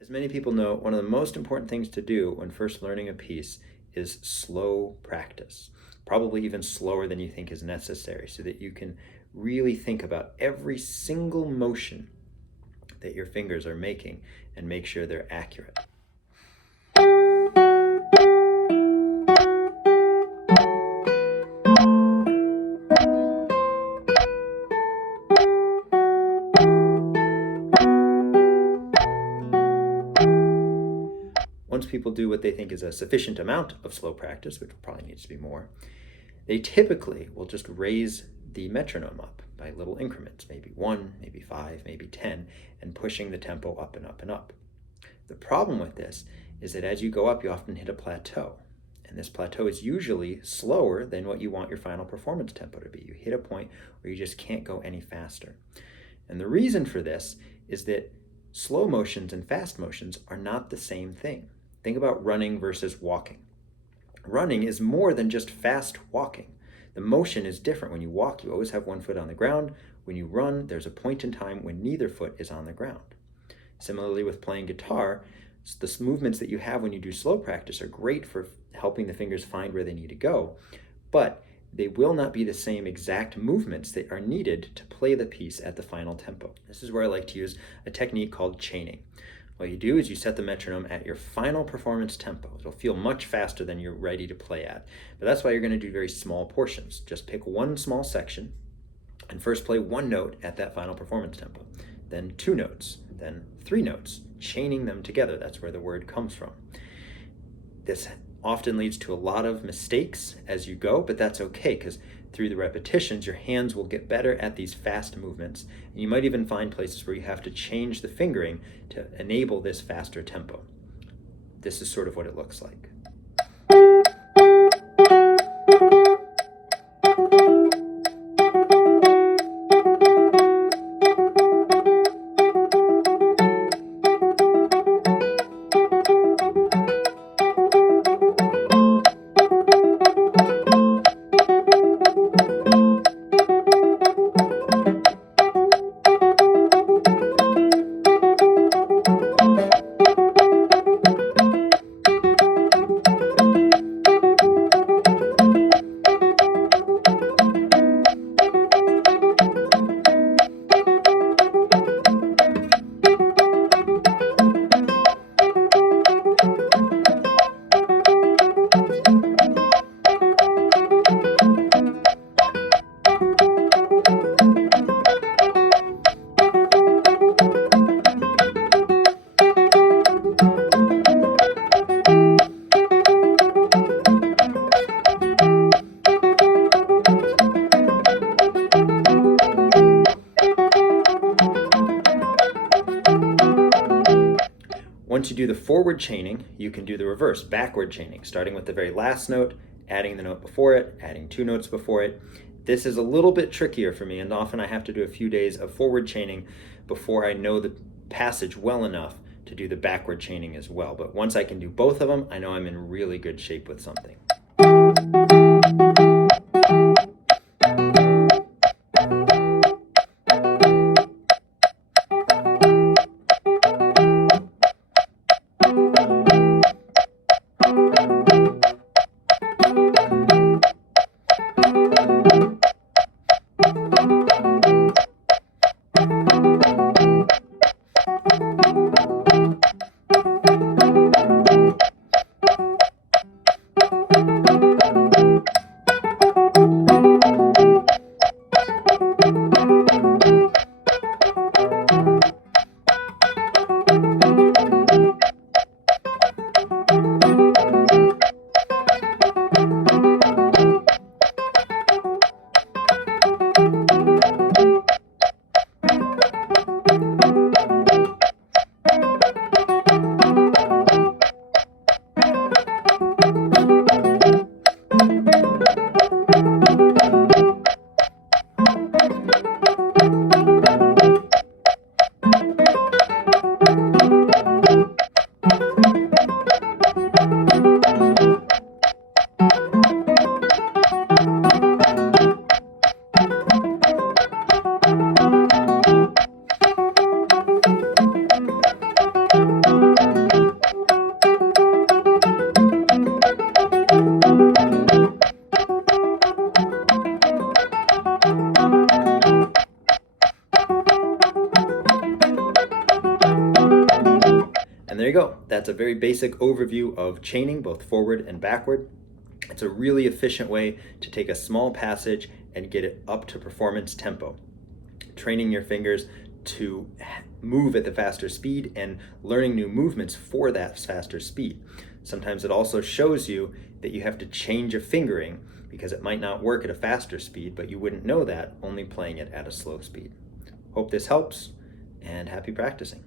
As many people know, one of the most important things to do when first learning a piece is slow practice, probably even slower than you think is necessary, so that you can really think about every single motion that your fingers are making and make sure they're accurate. Once people do what they think is a sufficient amount of slow practice, which probably needs to be more, they typically will just raise the metronome up by little increments, maybe 1, maybe 5, maybe 10, and pushing the tempo up and up and up. The problem with this is that as you go up, you often hit a plateau. And this plateau is usually slower than what you want your final performance tempo to be. You hit a point where you just can't go any faster. And the reason for this is that slow motions and fast motions are not the same thing. Think about running versus walking. Running is more than just fast walking. The motion is different. When you walk, you always have one foot on the ground. When you run, there's a point in time when neither foot is on the ground. Similarly with playing guitar, the movements that you have when you do slow practice are great for helping the fingers find where they need to go, but they will not be the same exact movements that are needed to play the piece at the final tempo. This is where I like to use a technique called chaining. What you do is you set the metronome at your final performance tempo. It'll feel much faster than you're ready to play at. But that's why you're going to do very small portions. Just pick one small section and first play one note at that final performance tempo. Then 2 notes, then 3 notes, chaining them together. That's where the word comes from. This often leads to a lot of mistakes as you go, but that's okay, because through the repetitions, your hands will get better at these fast movements. And you might even find places where you have to change the fingering to enable this faster tempo. This is sort of what it looks like. Once you do the forward chaining, you can do the reverse, backward chaining, starting with the very last note, adding the note before it, adding 2 notes before it. This is a little bit trickier for me, and often I have to do a few days of forward chaining before I know the passage well enough to do the backward chaining as well. But once I can do both of them, I know I'm in really good shape with something. there you go. That's a very basic overview of chaining, both forward and backward. It's a really efficient way to take a small passage and get it up to performance tempo. Training your fingers to move at the faster speed and learning new movements for that faster speed. Sometimes it also shows you that you have to change a fingering because it might not work at a faster speed, but you wouldn't know that only playing it at a slow speed. Hope this helps, and happy practicing.